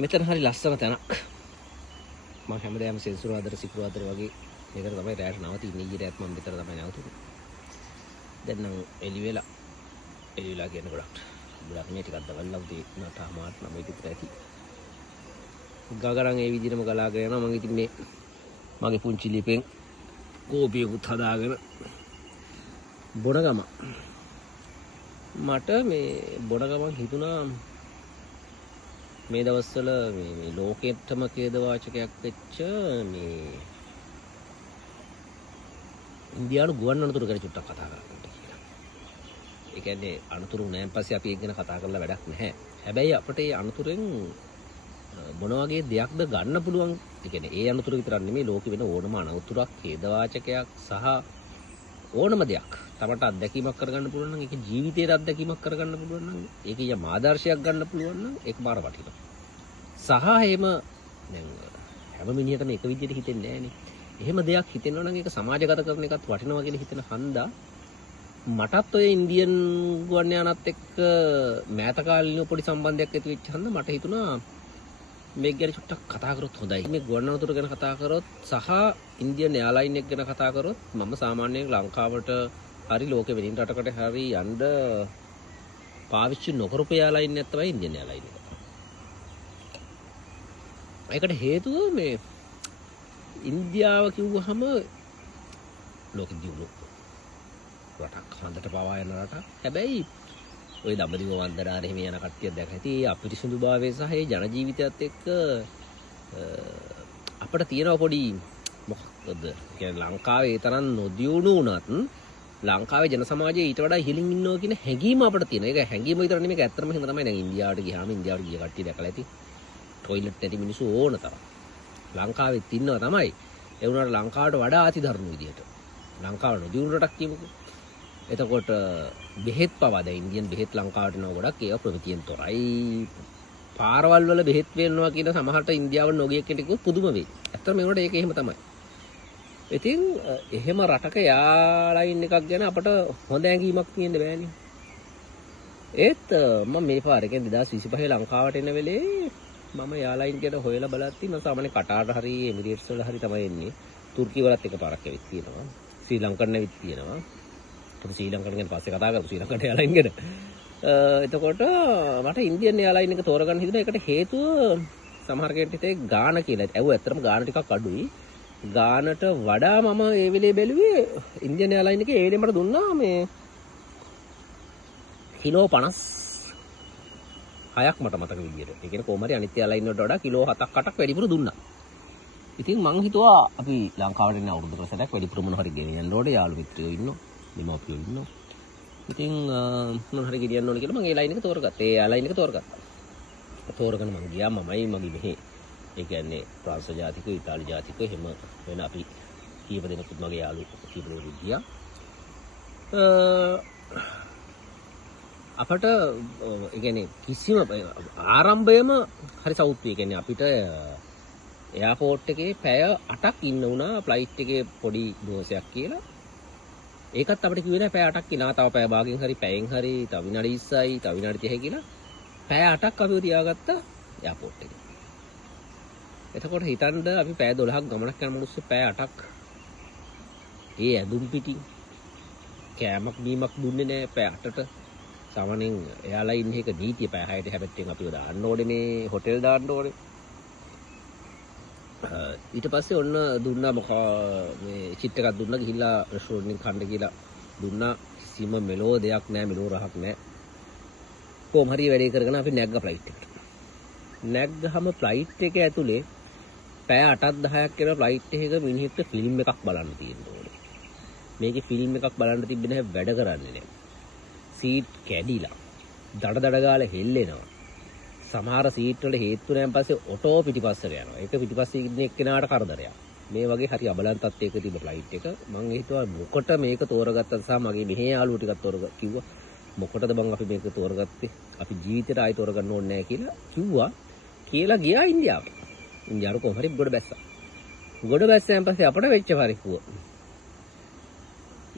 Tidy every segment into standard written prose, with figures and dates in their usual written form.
මෙතන හරි ලස්සන තැනක්. මම හැමදාම සෙන්සුරාදා සිකුරාදා වගේ මෙතන තමයි රැට නවතින්නේ. ඊයේත් මම මෙතන තමයි නවතුනේ. දැන් නම් එළි වෙලා කියන ගොඩක් මේ ටිකක් දවල්ලා උදේ 9:00 9 විතර ඇති. ගගරන් ඒ විදිහටම ගලාගෙන යනවා. මම ඉතින් මේ මගේ පුංචි ලිපෙන් කෝපියකුත් හදාගෙන බොන ගම මට මේ බොන ගමන් හිතුණා මේ දවස්වල මේ ලෝකෙටම ඛේද වාචකයක් වෙච්ච මේ ඉන්දියානු ගුවන් අනතුරු ගැන චුට්ටක් කතා කරන්න කියලා. ඒ කියන්නේ අනතුරු නැන් පස්සේ අපි ඒක ගැන කතා කරලා වැඩක් නැහැ. හැබැයි අපිට මේ අනතුරෙන් මොන වගේ දෙයක්ද ගන්න පුළුවන්. ඒ කියන්නේ ඒ අනතුරු විතරක් නෙමෙයි ලෝකෙ වෙන ඕනම අනතුරක් ඛේද වාචකයක් සහ ඕනම දෙයක් තමට අත්දැකීමක් කරගන්න පුළුවන් නම් ඒක ජීවිතයේ අත්දැකීමක් කරගන්න පුළුවන් නම් ඒක යම් ආදර්ශයක් ගන්න පුළුවන් නම් ඒක මාර වටිනවා. සහ එහෙම දැන් හැම මිනිහටම එක විදිහට හිතෙන්නේ නැහනේ. එහෙම දෙයක් හිතෙනවා නම් ඒක සමාජගත කරන එකත් වටිනවා කියලා හිතන හන්දා මටත් ඔය ඉන්දියන් ගුවන් යානත් එක්ක මෑත කාලින පොඩි සම්බන්ධයක් ඇති වෙච්ච හන්දා මට හිතුණා මේක ගැන චුට්ටක් කතා කරොත් හොඳයි. මේ ගුවන් අනතුරු ගැන කතා කරොත් සහ ඉන්දියන් එයාලයින් එක ගැන කතා කරොත් මම සාමාන්‍යයෙන් ලංකාවට හරි ලෝකෙ වෙනින් රටකට හරි යන්න පාවිච්චි නොකරපු එයාලයින් එක තමයි ඉන්දියන් එයාලයින් එක. ඒකට හේතුව මේ ඉන්දියාව කිව්වහම ලෝකෙ දියුණු රටක් හන්දට පවා යන රටක්. හැබැයි ඔය දඹදිව වන්දනාර එහෙම යන කට්ටියක් දැක ඇති අපිරිසුදුභාවය සහ ඒ ජන ජීවිතයත් එක්ක අපිට තියෙන පොඩි මොකක්ද කියන්නේ ලංකාවේ ඒ තරම් නොදියුණු වුණත් ලංකාවේ ජන සමාජයේ ඊට වඩා ඉහළින් ඉන්නවා කියන හැඟීම අපිට තියෙන. ඒක හැඟීම විතර නෙමෙයි ඒක ඇත්තටම එහෙම තමයි. දැන් ඉන්දියාවට ගියාම ඉන්දියාවට ගිය කට්ටිය දැකලා ඇති. ටොයිලට් නැති මිනිස්සු ඕන තරම්. ලංකාවෙත් ඉන්නවා තමයි. ඒ වුණාට ලංකාවට වඩා අතිදරුණු විදියට. ලංකාව නොදියුණු රටක් කියමුකෝ. එතකොට බෙහෙත් පවා දැන් ඉන්දියන් බෙහෙත් ලංකාවට එනවා ගොඩක් ඒවා ප්‍රමිතියෙන් තොරයි. පාරවල් වල බෙහෙත් වෙනවා කියන සමහරට ඉන්දියාව නොගිය කෙනෙක් පුදුම වෙයි. ඇත්තටම ඒකට ඒක එහෙම තමයි. ඉතින් එහෙම රටක යාලයින් එකක් ගැන අපට හොඳ ඇඟීමක් තියෙන්න බෑනේ. ඒත් මම මේ පාරේ කියන්නේ 2025 ලංකාවට එන වෙලේ මම යාලයින් ගැන හොයලා බලද්දි මම සාමාන්‍ය කටාරට හරි එමිරේට්ස් වල හරි තමයි එන්නේ. තුර්කිය වලත් එකපාරක් ඇවිත් තියෙනවා. ශ්‍රී ලංකන් ඇවිත් තියෙනවා. ශ්‍රී ලංකන් ගැන පස්සේ කතා කරමු ශ්‍රී ලංකන් එයාලයින් ගැන. එතකොට මට ඉන්දියන් එයාලයින් එක තෝරගන්න හිතුණා. ඒකට හේතුව සමහර කෙනෙක් හිතේ ගාන කියලා. ඇව් ඇත්තටම ගාන ටිකක් අඩුයි. ගානට වඩා මම ඒ වෙලේ බැලුවේ ඉන්දියන් එයාලයින් එකේ ඒ වෙලේ මට දුන්නා මේ කිලෝ 56ක් මට මතක විදියට. ඒ කියන්නේ කොහොම හරි අනිත් එයාලයින් වලට වඩා කිලෝ 7ක් 8ක් වැඩිපුර දුන්නා. ඉතින් මං හිතුවා අපි ලංකාවට එන අවුරුදු ප්‍රසදයක් වැඩිපුර මොන හරි ගෙනියන්න ඕනේ. යාළු මිත්‍රයෝ ඉන්නවා. දෙමව්පියෝ ඉන්නවා. ඉතින් මොන හරි ගෙනියන්න ඕනේ කියලා මම ඒ ලයින් එක තෝරගත්තා. ඒ එයාලයින් එක තෝරගත්තා. තෝරගෙන මං ගියා මමයි මගේ මෙහි ඒ කියන්නේ ප්‍රංශ ජාතිකයෝ ඉතාලි ජාතිකයෝ එහෙම වෙන අපි කීප දෙනෙකුත් මගේ යාළුවෝ කීප දෙනෙකුත් ගියා. අපට ඒ කියන්නේ කිසිම ආරම්භයේම හරි සෞත්වි. ඒ කියන්නේ අපිට එයාපෝට් එකේ පැය 8ක් ඉන්න වුණා ෆ්ලයිට් එකේ පොඩි දෝෂයක් කියලා. ඒකත් අපිට කිව්වේ නෑ පැය 8ක් ඉනවා. තව පැය භාගයෙන් හරි පැයෙන් හරි තව විනාඩි 20යි තව විනාඩි 30යි කියලා පැය 8ක් අපිව තියාගත්තා එයාපෝට් එකේ. එතකොට හිතන්න අපි පැය 12ක් ගමනක් යන මිනිස්සු පැය 8ක් ඒ ඇඳුම් පිටින් කෑමක් බීමක් දුන්නේ නෑ පැය 8ට. සාමාන්‍යයෙන් එයාලයින් එක නීතිය පැය 6ට හැබැයි අපිව දාන්න ඕනේ මේ හොටෙල් දාන්න ඕනේ. ඊට පස්සේ ඔන්න දුන්නා මේ චිට් එකක් දුන්නා ගිහිල්ලා රෙස්ටෝරන්ට් එකෙන් කන්න කියලා දුන්නා. කිසිම මෙලෝ දෙයක් නෑ මෙලෝ රහක් නෑ. කොහොම හරි වැඩේ කරගෙන අපි නැග්ගා ෆ්ලයිට් එකට. නැග්ගහම ෆ්ලයිට් එක ඇතුලේ පැය 8ක් 10ක් යන ෆ්ලයිට් එකක මිනිහෙක්ට ෆිල්ම් එකක් බලන්න තියෙන්න ඕනේ. මේකේ ෆිල්ම් එකක් බලන්න තිබ්බේ නැහැ වැඩ කරන්නේ නැහැ. සීට් කැඩිලා දඩ දඩ ගාලා හෙල්ලෙනවා. සමහර සීට් වල හේතු නැන් පස්සේ ඔටෝ පිටිපස්සට යනවා. ඒක පිටිපස්සේ ඉන්න එක්කෙනාට කරදරයක්. මේ වගේ හරි අබලන් තත්ත්වයක තිබ්බ ෆ්ලයිට් එක. මම හිතුවා මොකට මේක තෝරගත්තද සහ මගේ මෙහි යාළුවෝ ටිකක් කිව්වා මොකටද බං අපි මේක තෝරගත්තේ? අපි ජීවිතේට ආයෙ තෝරගන්න ඕනේ නැහැ කියලා කිව්වා. කියලා ගියා ඉන්දියාවට. ඉන්දියාවට කොහොම හරි ගොඩ බැස්සා. ගොඩ බැස්සයන් පස්සේ අපට වෙච්ච පරිප්පුව.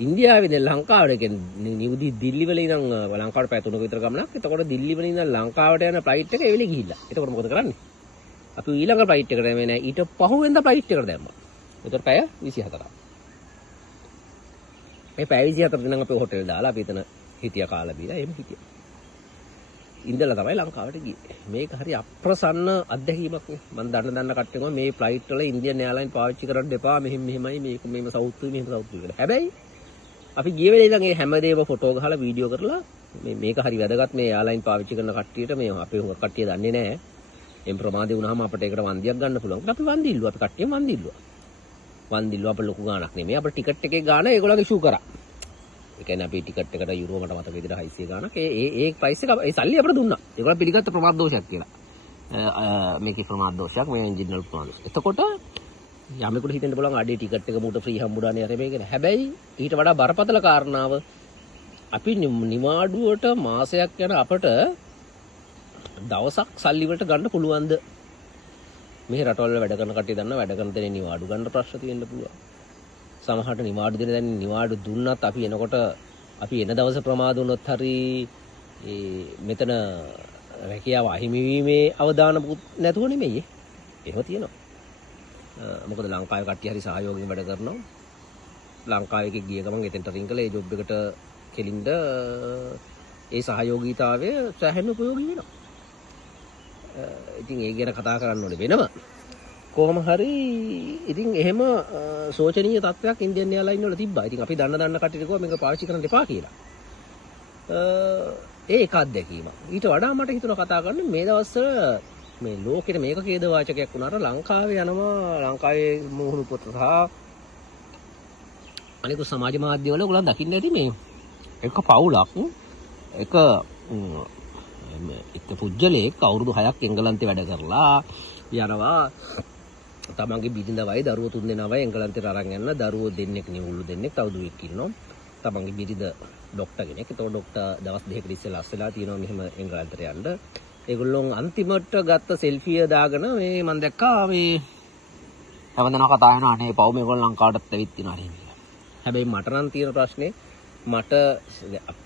ඉන්දියාවේ දැන් ලංකාවට කියන්නේ නිව්දි දිල්ලි වල ඉඳන් ලංකාවට පැය 3ක විතර ගමනක්. එතකොට දිල්ලි වල ඉඳන් ලංකාවට යන ෆ්ලයිට් එක ඒ වෙලේ ගිහිල්ලා. එතකොට මොකද කරන්නේ? අපි ඊළඟ ෆ්ලයිට් එකට එන්නේ නැහැ. ඊට පහුවෙන්ද ෆ්ලයිට් එකට දැම්මා. ඒතර පැය 24ක්. මේ පැය 24 දිනක් අපි හොටෙල් දාලා අපි එතන හිටියා කාලා බීලා එහෙම හිටියා. ඉඳලා තමයි ලංකාවට ගියේ. මේක හරි අප්‍රසන්න අත්දැකීමක් නේ. මම දන්න කට්ටියම මේ ෆ්ලයිට් වල ඉන්දියන් එයාර්ලයින් පාවිච්චි කරන්න එපා. මෙහෙමයි මේක සවුත් මෙහෙම සවුත් කියලා. හැබැයි අපි ගිය වෙලේ ඉඳන් ඒ හැමදේම ෆොටෝ ගහලා වීඩියෝ කරලා මේක හරි වැදගත් මේ එයාර්ලයින් පාවිච්චි කරන කට්ටියට මේ අපේ හුඟක් කට්ටිය දන්නේ නැහැ. එම් ප්‍රමාදේ වුණාම අපිට ඒකට වන්දියක් ගන්න පුළුවන්. අපි වන්දි ඉල්ලුවා. අපි කට්ටියම වන්දි ඉල්ලුවා. වන්දි ඉල්ලුවා අපේ ලොකු ගාණක් නෙමෙයි. අපේ ටිකට් එකේ ගාණ ඒගොල්ලෝ ඉෂුව කරා. ඒ කියන්නේ අපි ටිකට් එකට යුරෝ මට මතක විදිහට 600 ගාණක් ඒ ප්‍රයිස් එක ඒ සල්ලි අපිට දුන්නා. ඒගොල්ලෝ පිළිගත්ත ප්‍රමාද දෝෂයක් කියලා. මේකේ ප්‍රමාද දෝෂයක් මේ ඔරිජිනල් ප්‍රමාද දෝෂ. එතකොට යමෙකුට හිතෙන්න පුළුවන් අඩේ ටිකට් එක මූට ෆ්‍රී හම්බුණානේ අර මේක. හැබැයි ඊට වඩා බරපතල කාරණාව අපි නිවාඩුවට මාසයක් යන අපට දවසක් සල්ලි වලට ගන්න පුළුවන්ද? මේ රටවල වැඩ කරන කට්ටිය දන්නා වැඩ කරන දෙනේ නිවාඩු ගන්න ප්‍රශ්න තියෙන්න පුළුවන්. සමහරට නිවාඩු දෙන දැන් නිවාඩු දුන්නත් අපි එනකොට අපි එන දවස ප්‍රමාද වුණොත් හරි මෙතන රැකියාව අහිමි වීමේ අවදාන නැතුව නෙමෙයි. එහෙම තියෙනවා. මොකද ලංකාවේ කට්ටිය හරි සහයෝගයෙන් වැඩ කරනවා. ලංකාවේ ගිය ගමන් එතෙන්ට රින් කළා ඒ ජොබ් එකට කෙලින්ද ඒ සහයෝගීතාවය සෑහෙන උපයෝගී වෙනවා. ඉතින් ඒ ගැන කතා කරන්න ඕනේ වෙනම. කොහොම හරි ඉතින් එහෙම සෝචනීය තත්ත්වයක් ඉන්දියන් එයාර්ලයින් වල තිබ්බා. ඉතින් අපි දන්න කට්ටියට කිව්වා මේක පාවිච්චි කරන්න එපා කියලා. ඒ එක අත්දැකීමක්. ඊට වඩා මට හිතුණා කතා කරන්න මේ දවස්වල මේ ලෝකෙට මේක කේද වාචකයක් වුණාට ලංකාවේ යනවා ලංකාවේ මුහුණු පොත සහ අනිකුත් සමාජ මාධ්‍ය වල ඔයගොල්ලන් දකින්න ඇති මේ එක පවුලක් එක පුජ්‍යලෙක් අවුරුදු 6ක් එංගලන්තේ වැඩ කරලා යනවා තමන්ගේ බිරිඳවයි දරුවෝ 3 දෙනාවයි එංගලන්තේට අරන් යන්න දරුවෝ දෙන්නෙක් නිවුළු දෙන්නෙක් තව දුවෙක් ඉන්නවා තමන්ගේ බිරිඳ ડોක්ටර් කෙනෙක් ඒතකොට ડોක්ටර් දවස් දෙකකට ඉස්සෙල්ලා අස්සලා තියෙනවා මෙහෙම එංගලන්තේට යන්න ඒගොල්ලෝ අන්තිමට ගත්ත සෙල්ෆිය දාගෙන මේ මම දැක්කා මේ හැමදෙනා කතා කරනවා අනේ පව් මේගොල්ලෝ ලංකාවටත් ඇවිත් තිනවා නේද හැබැයි මට නම් තියෙන ප්‍රශ්නේ මට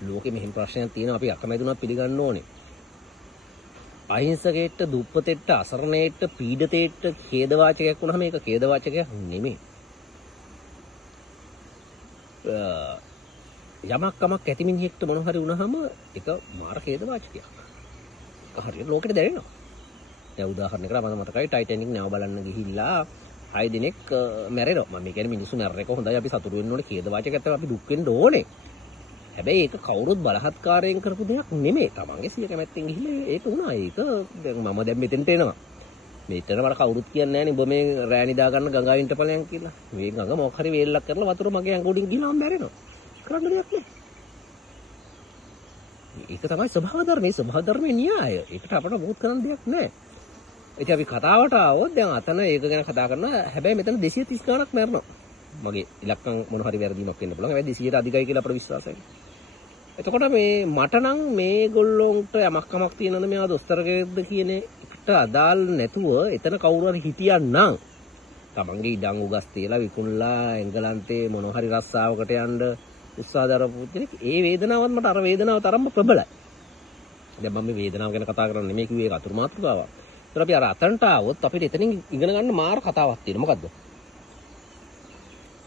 ලෝකෙ මෙහෙම ප්‍රශ්නයක් තියෙනවා අපි අකමැතිුණා පිළිගන්න ඕනේ අහිංසකයෙක්ට දුප්පතෙක්ට අසරණයෙක්ට පීඩිතයෙක්ට ඛේදවාචකයක් වුණාම මේක ඛේදවාචකයක් නෙමෙයි යමක් කමක් ඇති මිනිහෙක්ට මොන හරි වුණාම ඒක මාර ඛේදවාචකයක් හරියට ලෝකෙට දැනෙනවා දැන් උදාහරණයකට මම මතකයි ටයිටැනික් නැව බලන්න ගිහිල්ලා 6 දිනක් මැරෙනවා මම කියන්නේ මිනිස්සු මැරෙන එක හොඳයි අපි සතුටු වෙන්න ඕනේ ඛේදවාචකයක් තමයි අපි දුක් වෙන්න ඕනේ හැබැයි ඒක කවුරුත් බලහත්කාරයෙන් කරපු දෙයක් නෙමෙයි. තමන්ගේ සිය කැමැත්තෙන් ගිහිල්ලා ඒක වුණා. ඒක දැන් මම දැන් මෙතෙන්ට එනවා. මෙතන මට කවුරුත් කියන්නේ නැහැ නේ ඔබ මේ රෑ නිදා ගන්න ගංගාවින්ට ඵලයන් කියලා. මේ ගඟ මොකක් හරි වේල්ලක් කරලා වතුර මගේ ඇඟ උඩින් ගිහලා මම මැරෙනවා. කරන්න දෙයක් නැහැ. ඒක තමයි ස්වභාව ධර්මයේ ස්වභාව ධර්මයේ න්‍යාය. ඒකට අපට මොකුත් කරන්න දෙයක් නැහැ. ඉතින් අපි කතාවට ආවොත් දැන් අතන ඒක ගැන කතා කරනවා. හැබැයි මෙතන 230 ගණක් මැරෙනවා. මගේ ඉලක්කම් මොන හරි වැරදීමක් වෙන්න පුළුවන්. හැබැයි 200ට අධිකයි කියලා අපිට විශ්වාසයි. එතකොට මේ මට නම් මේගොල්ලොන්ට යමක් කමක් තියෙනවද මෙයා දොස්තරගෙක්ද කියන එකට අදාළ නැතුව එතන කවුරු හරි හිටියනම් තමන්ගේ ඉඩම් උගස් තියලා විකුණලා එංගලන්තේ මොන හරි රස්සාවකට යන්න උත්සාහ දරපු කෙනෙක් ඒ වේදනාවත් මට අර වේදනාව තරම්ම ප්‍රබලයි. දැන් මම මේ වේදනාව ගැන කතා කරන්නේ නෙමෙයි කිව්වේ ඒක අතුරු මාතෘකාවක්. ඒතර අපි අර අතන්ට ආවොත් අපිට එතනින් ඉගෙන ගන්න මාර කතාවක් තියෙනවා. මොකද්ද?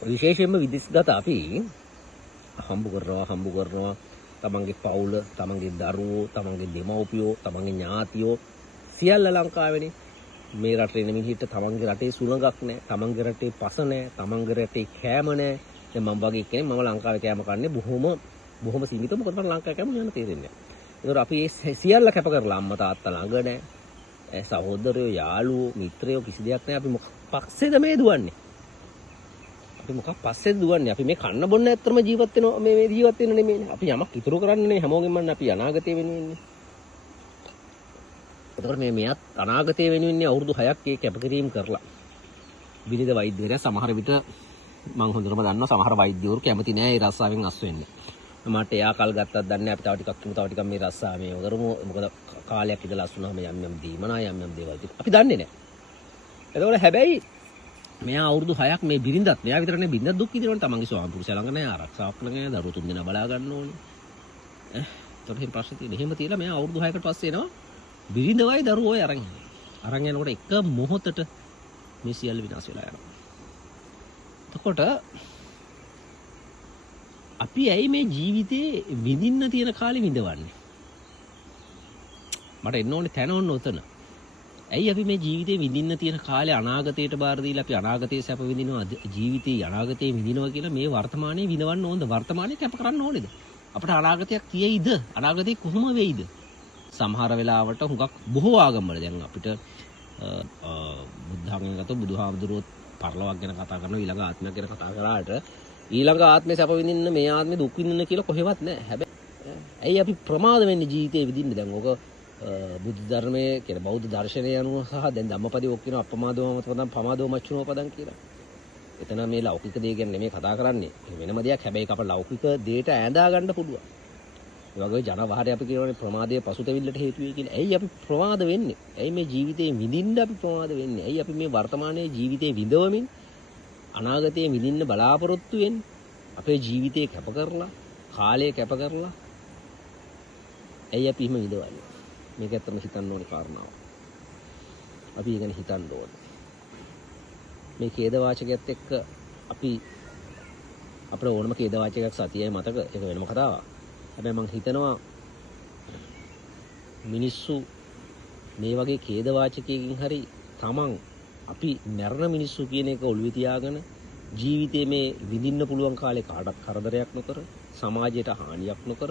විශේෂයෙන්ම විදේශගත අපි හම්බ කරනවා තමන්ගේ පවුල, තමන්ගේ දරුවෝ, තමන්ගේ දෙමව්පියෝ, තමන්ගේ ඥාතියෝ සියල්ල ලංකාවේනේ. මේ රටේ මිනිහිට තමන්ගේ රටේ සුළඟක් නැහැ, තමන්ගේ රටේ පස නැහැ, තමන්ගේ රටේ කෑම නැහැ. දැන් මම වගේ කෙනෙක් මම ලංකාවේ කෑම කන්නේ බොහොම සීමිතව මොකද මට ලංකාවේ කෑම යන්න තේරෙන්නේ නැහැ. ඒතකොට අපි මේ සියල්ල කැප කරලා අම්මා තාත්තා ළඟ නැහැ. සහෝදරයෝ, යාළුවෝ, මිත්‍රයෝ කිසි දෙයක් නැහැ. අපි මොකක් පස්සේද මේ දුවන්නේ? අපි මොකක් පස්සේද දුවන්නේ? අපි මේ කන්න බොන්න ඇත්තම ජීවත් වෙනවා මේ ජීවත් වෙන්න නෙමෙයිනේ. අපි යමක් ඉතුරු කරන්නේ හැමෝගෙම අපි අනාගතය වෙනුවෙන්නේ. එතකොට මෙයාත් අනාගතය වෙනුවෙන්නේ අවුරුදු 6ක් ඒ කැපකිරීම කරලා. විනිද වෛද්‍යවරයා සමහර විට මම හොඳටම දන්නවා සමහර වෛද්‍යවරු කැමති නෑ ඒ රස්සාවෙන් අස් වෙන්න. මට එයා කල් ගත්තත් දන්නේ අපි තව ටිකක් මේ රස්සාව මේ කරමු. මොකද කාලයක් ඉඳලා අස් වුණාම යම් දීමනා යම් දේවල් අපි දන්නේ නෑ. එතකොට හැබැයි මෙයා අවුරුදු 6ක් මේ බිරිඳත් මෙයා විතරනේ බිරිඳත් දුක් විඳිනවනේ තමන්ගේ ස්වාමි පුරුෂයා ළඟ නෑ ආරක්ෂාවක් නෑ දරුවෝ 3 දෙනා බලා ගන්න ඕනේ. එතකොට එහෙම ප්‍රශ්න තියෙන. එහෙම තියලා මෙයා අවුරුදු 6කට පස්සේ එනවා බිරිඳවයි දරුවෝයි අරන්. අරන් යනකොට එක මොහොතට මේ සියල්ල විනාශ වෙලා යනවා. එතකොට අපි ඇයි මේ ජීවිතේ විඳින්න තියෙන කාලේ විඳවන්නේ? මට එන්න ඕනේ තැන ඕන උතන. ඇයි අපි මේ ජීවිතේ විඳින්න තියෙන කාලේ අනාගතයට බාර දීලා අපි අනාගතයේ සැප විඳිනවා ජීවිතේ අනාගතයේ විඳිනවා කියලා මේ වර්තමානයේ විඳවන්න ඕනද? වර්තමානයේ කැප කරන්න ඕනේද? අපිට අනාගතයක් තියෙයිද? අනාගතේ කොහොම වෙයිද? සමහර වෙලාවට හුඟක් බොහෝ ආගම්වල දැන් අපිට බුද්ධාගම ගත්තොත් බුදුහාමුදුරුවෝ පරලොවක් ගැන කතා කරනවා ඊළඟ ආත්මයක් ගැන කතා කරාට ඊළඟ ආත්මේ සැප විඳින්න මේ ආත්මේ දුක් විඳින්න කියලා කොහෙවත් නැහැ. හැබැයි ඇයි අපි ප්‍රමාද වෙන්නේ ජීවිතේ විඳින්න? දැන් ඕක බුද්ධ ධර්මයේ කියන බෞද්ධ දර්ශනය අනුව සහ දැන් ධම්මපදයේ ඔක් කියන අප්‍රමාදවම පදම් පමාදව මච්චුනෝ පදම් කියලා. එතන මේ ලෞකික දේ ගැන නෙමෙයි කතා කරන්නේ. වෙනම දෙයක්. හැබැයි අප ලෞකික දේට ඈඳා ගන්න පුළුවන්. ඒ වගේ ජනවහරේ අපි කියනවානේ ප්‍රමාදයේ පසුතැවිල්ලට හේතු වෙයි කියලා. ඇයි අපි ප්‍රමාද වෙන්නේ? ඇයි මේ ජීවිතේ විඳින්න අපි ප්‍රමාද වෙන්නේ? ඇයි අපි මේ වර්තමානයේ ජීවිතේ විඳවමින් අනාගතයේ විඳින්න බලාපොරොත්තු වෙන්නේ? අපේ ජීවිතේ කැප කරලා, කාලය කැප කරලා ඇයි අපි එහෙම විඳවන්නේ? මේක ඇත්තම හිතන්න ඕනේ කාරණාවක්. අපි ඒ ගැන හිතන්න ඕනේ. මේ ඛේද වාචකයත් එක්ක අපි අපේ ඕනම ඛේද වාචකයක් සතියේ මතක ඒක වෙනම කතාවක්. හැබැයි මම හිතනවා මිනිස්සු මේ වගේ ඛේද වාචකයකින් හරි තමන් අපි මරණ මිනිස්සු කියන එක ඔළුවේ තියාගෙන ජීවිතේ මේ විඳින්න පුළුවන් කාලේ කාටවත් කරදරයක් නොකර සමාජයට හානියක් නොකර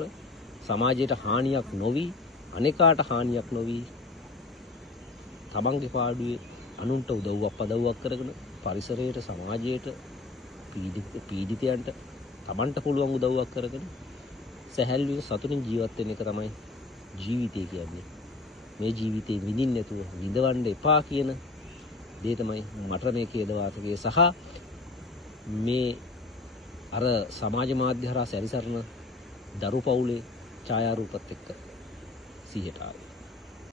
සමාජයට හානියක් නොවි අනේකාට හානියක් නොවි තමන්ගේ පාඩුවේ අනුන්ට උදව්වක් පදව්වක් කරගෙන පරිසරයට සමාජයට පීඩිතයන්ට තමන්ට පුළුවන් උදව්වක් කරගෙන සැහැල්ලුවෙන් සතුටින් ජීවත් වෙන එක තමයි ජීවිතය කියන්නේ. මේ ජීවිතේ විඳින්න නැතුව විඳවන්න එපා කියන දේ තමයි මට මේ ඛේද වාචකයේ සහ මේ අර සමාජ මාධ්‍ය හරහා සැරිසරන දරු පවුලේ ඡායාරූපත් එක්ක සිහියට ආවේ.